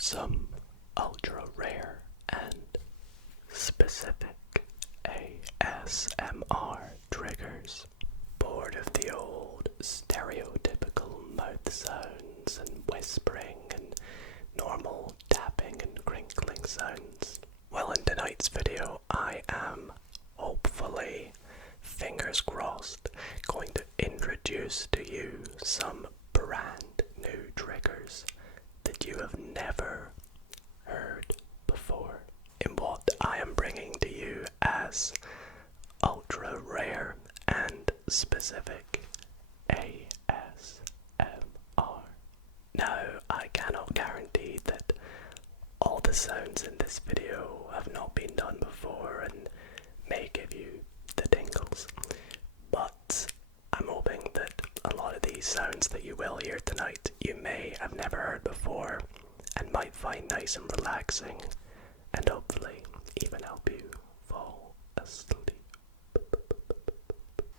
some ultra rare and specific ASMR triggers. Bored of the old stereotypical mouth sounds and whispering and normal tapping and crinkling sounds? Well, in tonight's video I am hopefully, fingers crossed, going to introduce to you some brand new triggers that you have never heard before in what I am bringing to you as ultra rare and specific ASMR. Now, I cannot guarantee that all the sounds in this video have not been done before and may give you the tingles, but I'm hoping that a lot of these sounds that you will hear tonight you may have never heard before and might find nice and relaxing, and hopefully even help you fall asleep.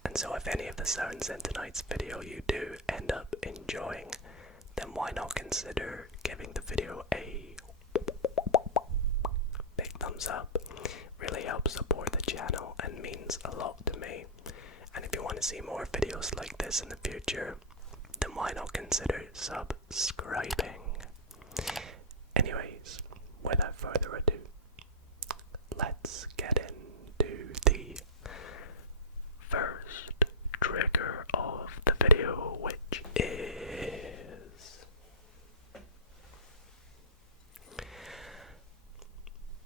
And so if any of the sounds in tonight's video you do end up enjoying, then why not consider giving the video a big thumbs up. Really helps support the channel and means a lot to me. And if you want to see more videos like this in the future, then why not consider subscribing. Anyways, without further ado, let's get into the first trigger of the video, which is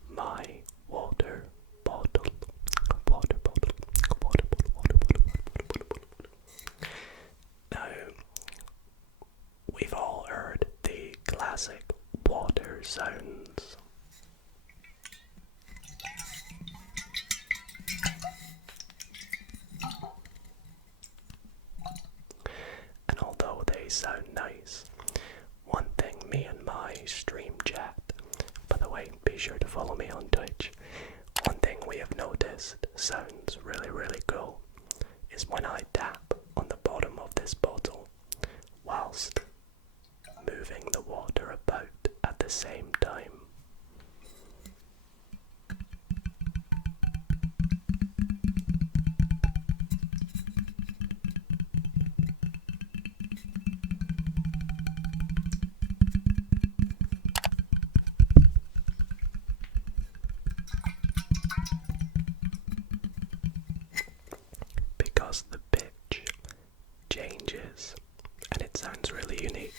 my water bottle. Now, we've all heard the classic water sounds. And although they sound nice, one thing me and my stream chat, by the way, be sure to follow me on Twitch, one thing we have noticed sounds really cool is when I tap on the bottom of this bottle whilst moving the water about at the same time. Because the pitch changes and it sounds really unique.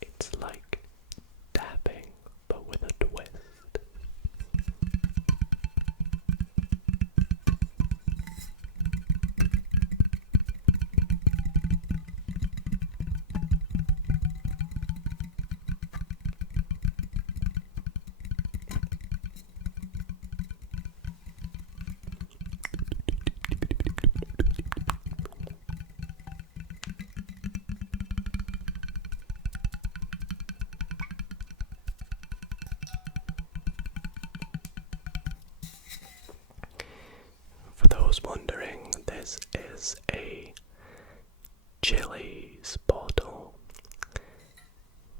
It's like tapping, but with a twist. For those wondering, this is a Chili's bottle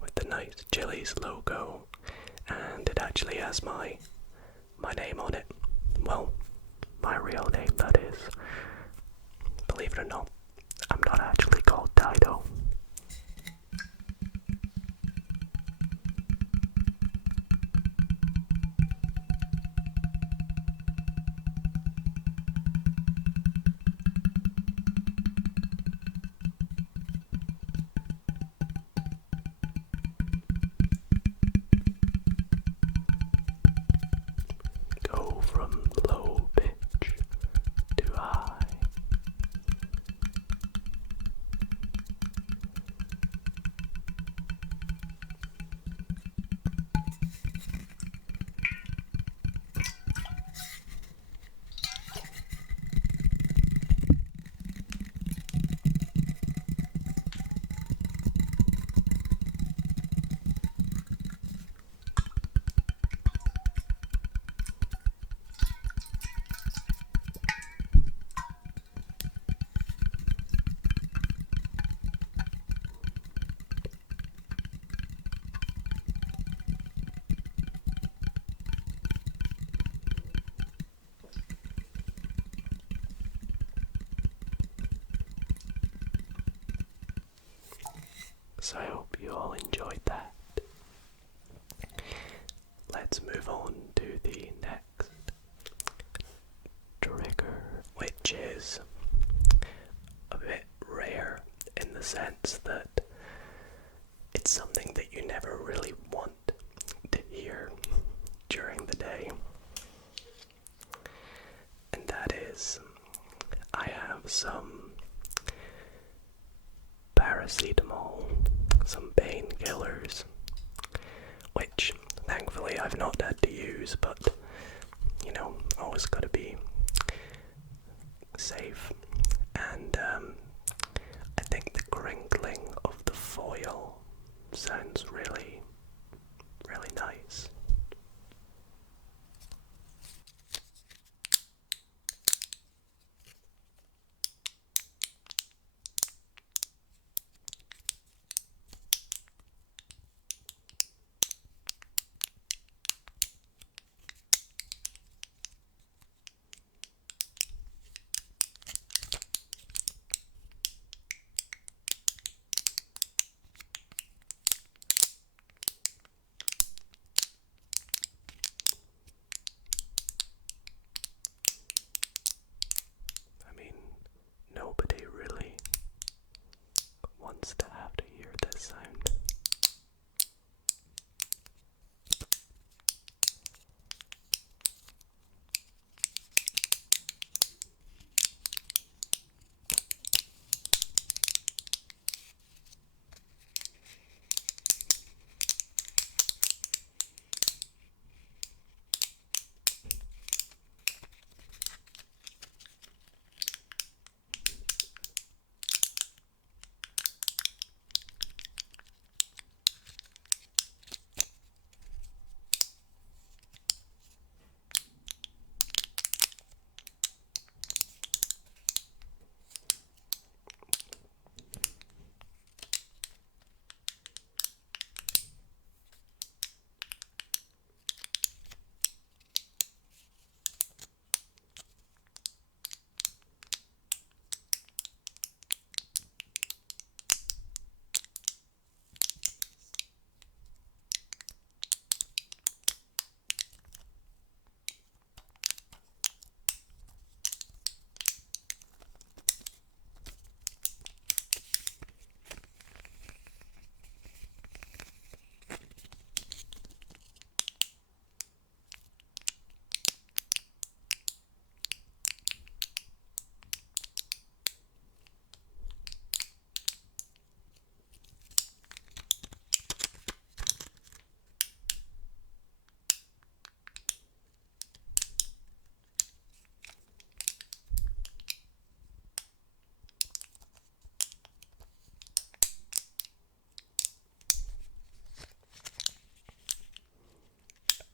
with the nice Chili's logo, and it actually has my name on it. Well, my real name, that is. Believe it or not, I'm not actually called Dido. So I hope you all enjoyed that. Let's move on to the next trigger, which is a bit rare in the sense that it's something that you never really want to hear during the day. And that is, I have some paracetamol, some painkillers, which thankfully I've not had to use, but you know, always gotta be safe. And I think the crinkling of the foil sounds really, really nice. I mean, nobody really wants to have to hear this sound.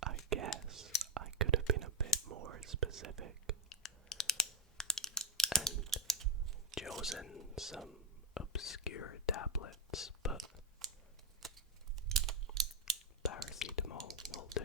I guess I could have been a bit more specific and chosen some obscure tablets, but paracetamol will do.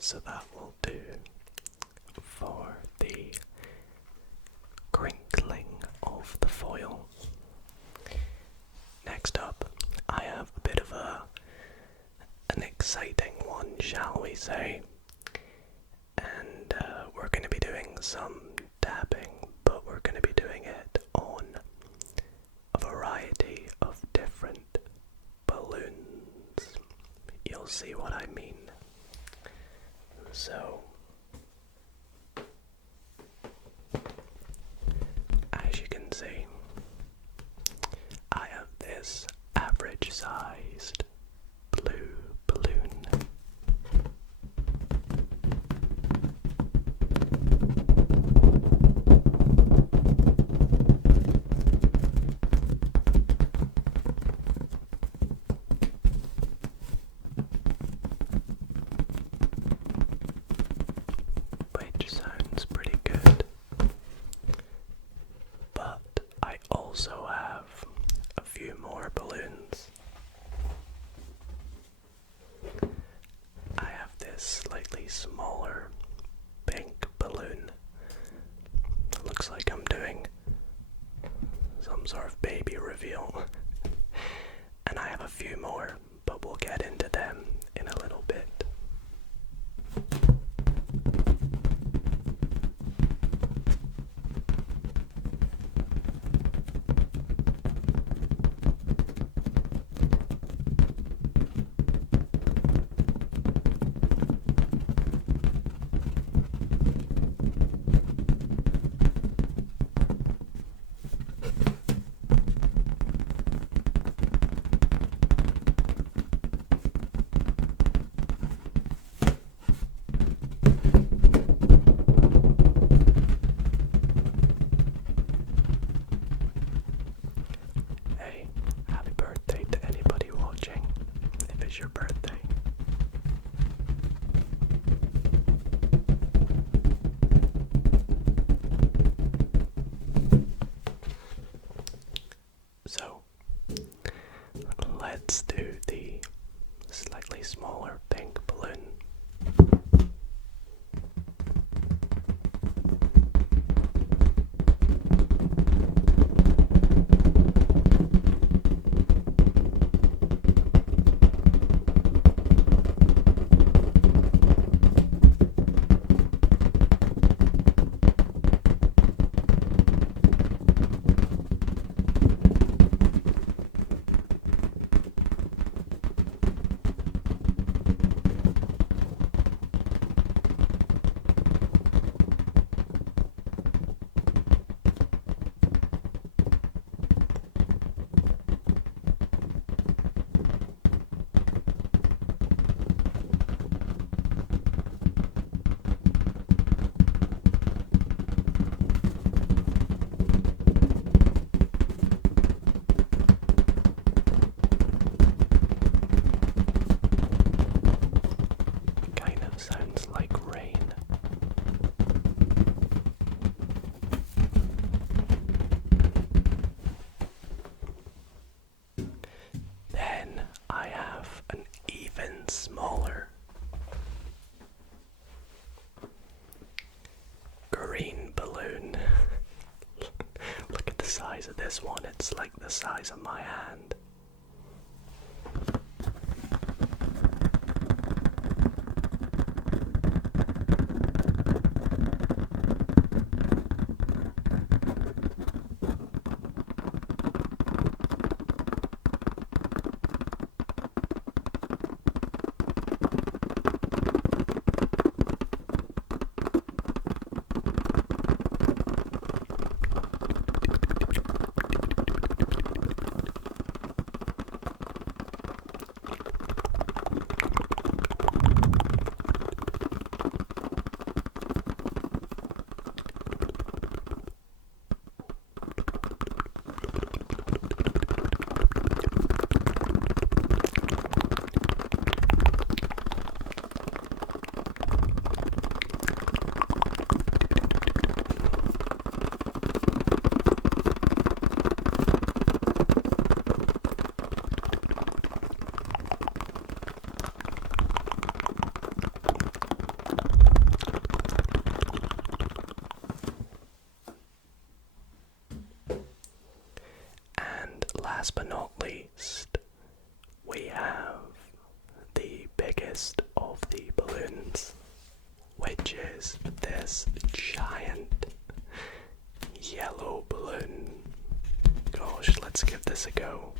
So that will do for the crinkling of the foil. Next up, I have a bit of an exciting one, shall we say, and we're going to be doing some tapping, but we're going to be doing it on a variety of different balloons. You'll see what I mean So, as you can see, I have this average sized blue balloon. Which sounds pretty good. But I also have a few more balloons. I have this slightly smaller pink balloon. It looks like I'm doing some sort of baby reveal. And I have a few more, but we'll get into them in a little bit. Happy birthday to anybody watching, if it's your birthday. So, let's do the slightly smaller pink balloon. Sounds like rain. Then I have an even smaller green balloon. Look at the size of this one, it's like the size of my hand. Last but not least, we have the biggest of the balloons, which is this giant yellow balloon. Gosh, let's give this a go.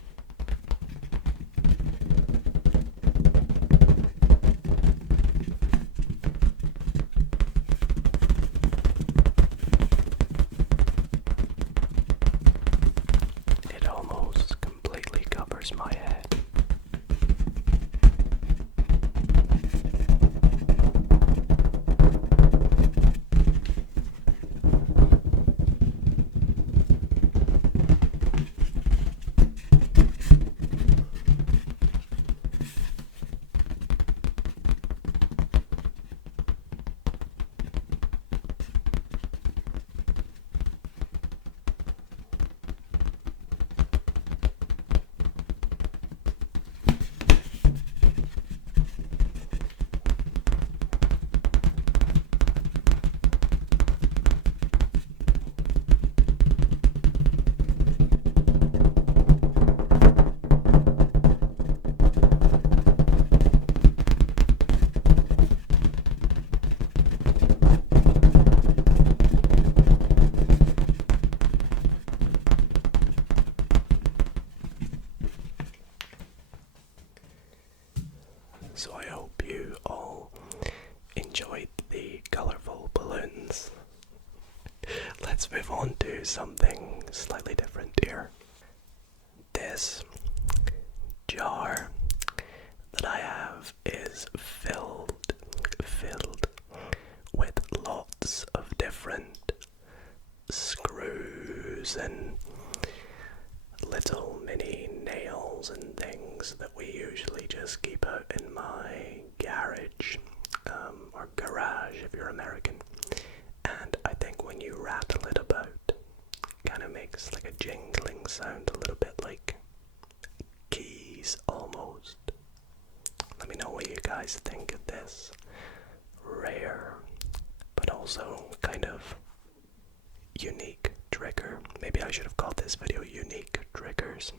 So I hope you all enjoyed the colourful balloons. Let's move on to something slightly different here. This jar that I have is filled with lots of different screws and little mini nails and things that we usually just keep out in my garage, or garage if you're American. And I think when you rattle it about, it kind of makes like a jingling sound, a little bit like keys almost. Let me know what you guys think of this rare but also kind of unique trigger. Maybe I should have called this video Unique Triggers.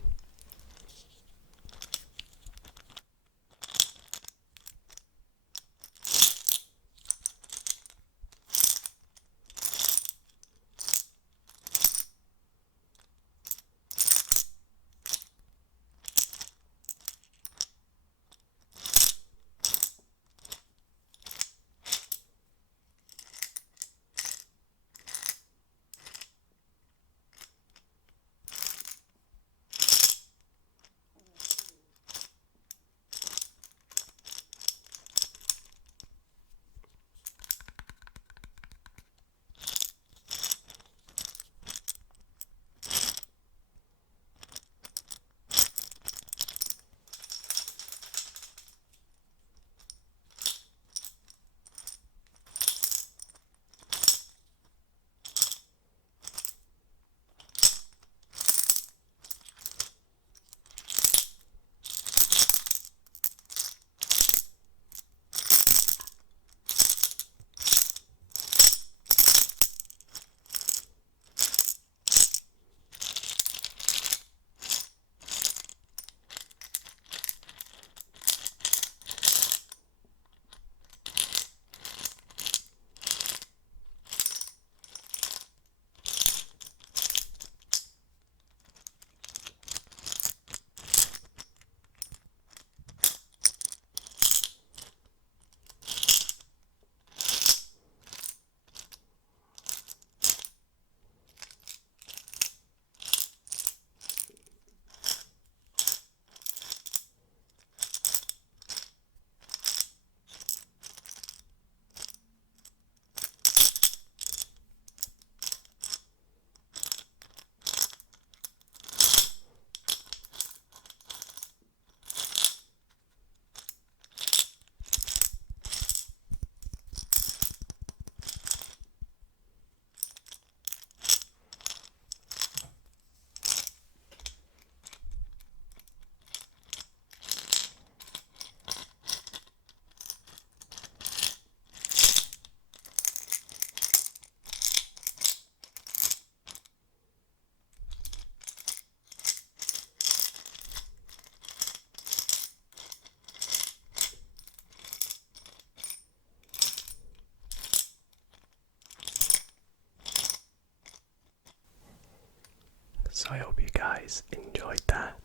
So I hope you guys enjoyed that.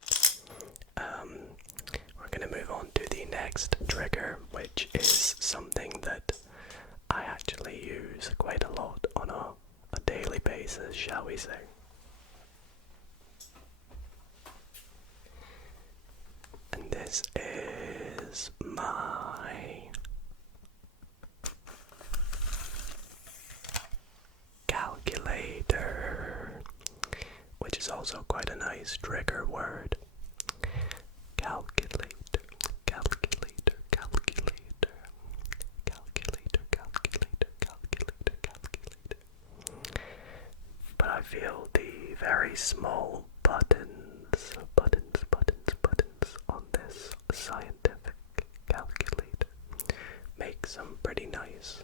We're going to move on to the next trigger, which is something that I actually use quite a lot on a daily basis, shall we say. And this is my calculator, which is also quite a nice trigger word. Calculator, calculator, calculator, calculator, calculator, calculator, calculator. But I feel the very small buttons on this scientific calculator make some pretty nice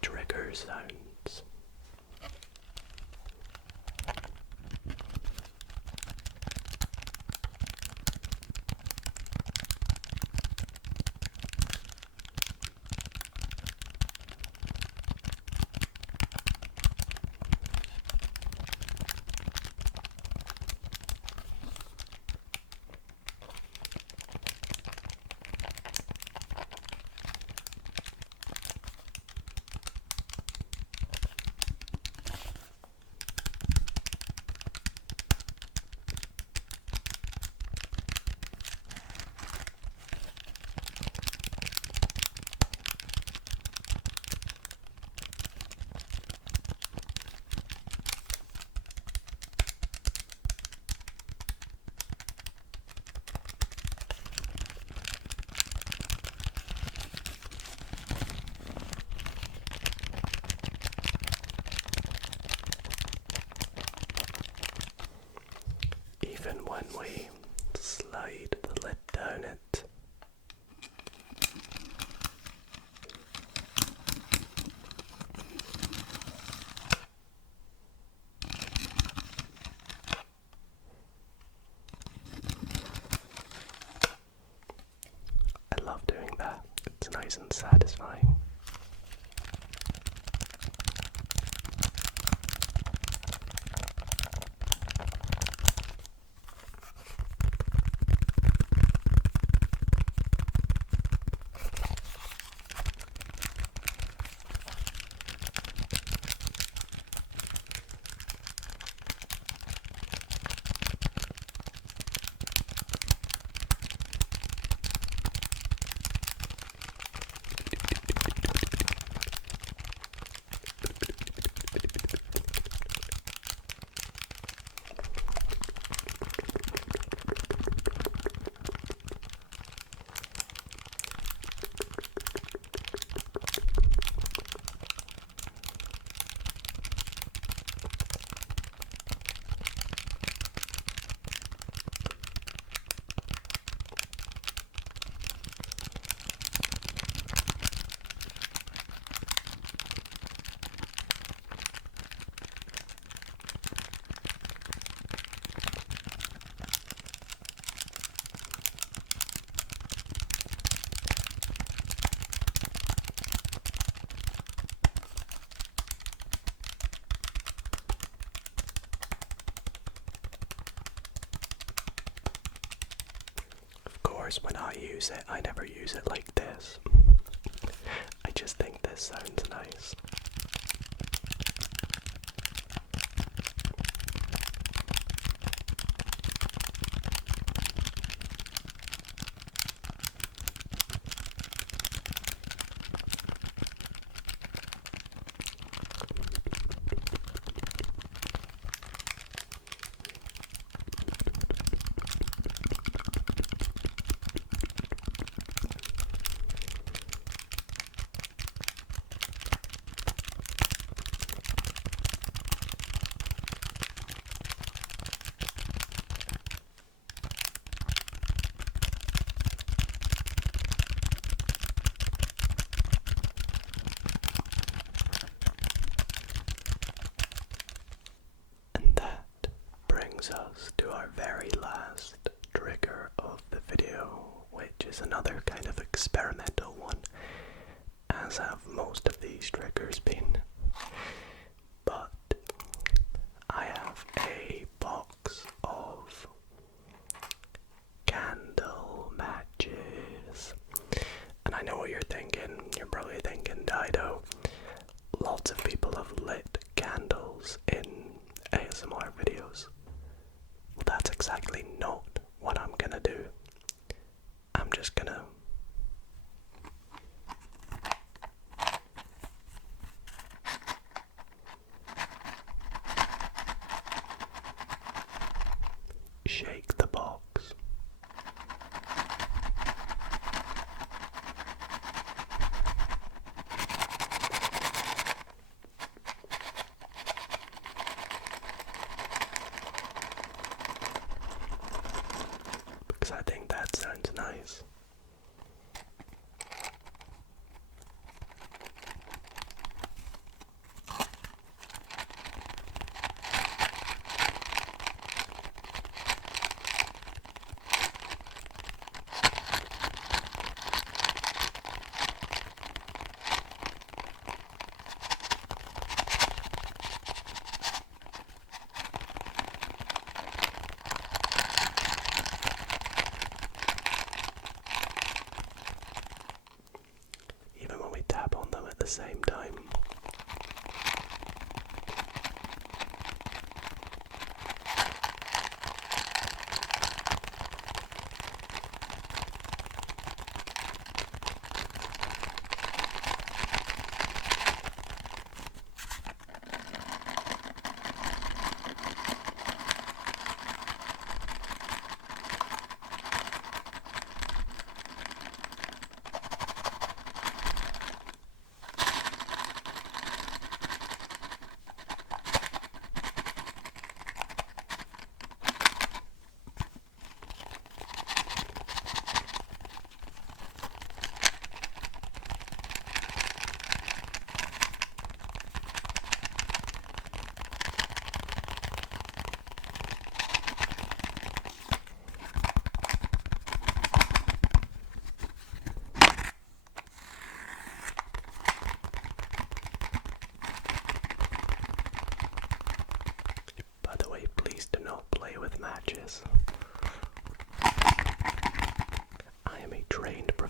trigger sounds. we slide the lid down it. I love doing that. It's nice and satisfying. When I use it, I never use it like this. I just think this sounds nice. Us to our very last trigger of the video, which is another kind of experimental one, as have most of these triggers been. But I have a box of candle matches, and I know what you're thinking. You're probably thinking, Dido, lots of people have lit candles in ASMR videos. Well, that's exactly not what I'm gonna do. I'm just gonna shake the box. Because I think that sounds nice. At the same time.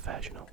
professional.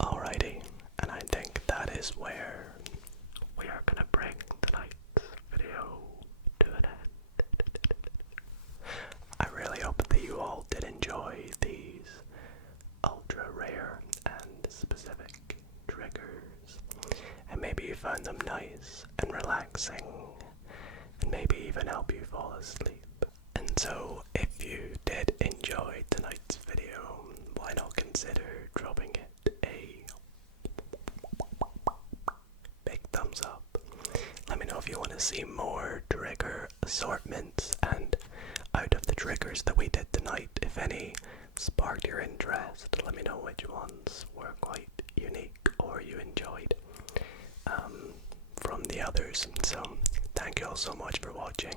Alrighty, and I think that is where we are gonna bring tonight's video to an end. I really hope that you all did enjoy these ultra rare and specific triggers, and maybe you found them nice and relaxing, and maybe even help you fall asleep. And so, if you did enjoy tonight's video, why not consider dropping it a big thumbs up. Let me know if you want to see more trigger assortments, and out of the triggers that we did tonight, if any sparked your interest, let me know which ones were quite unique or you enjoyed from the others. So thank you all so much for watching,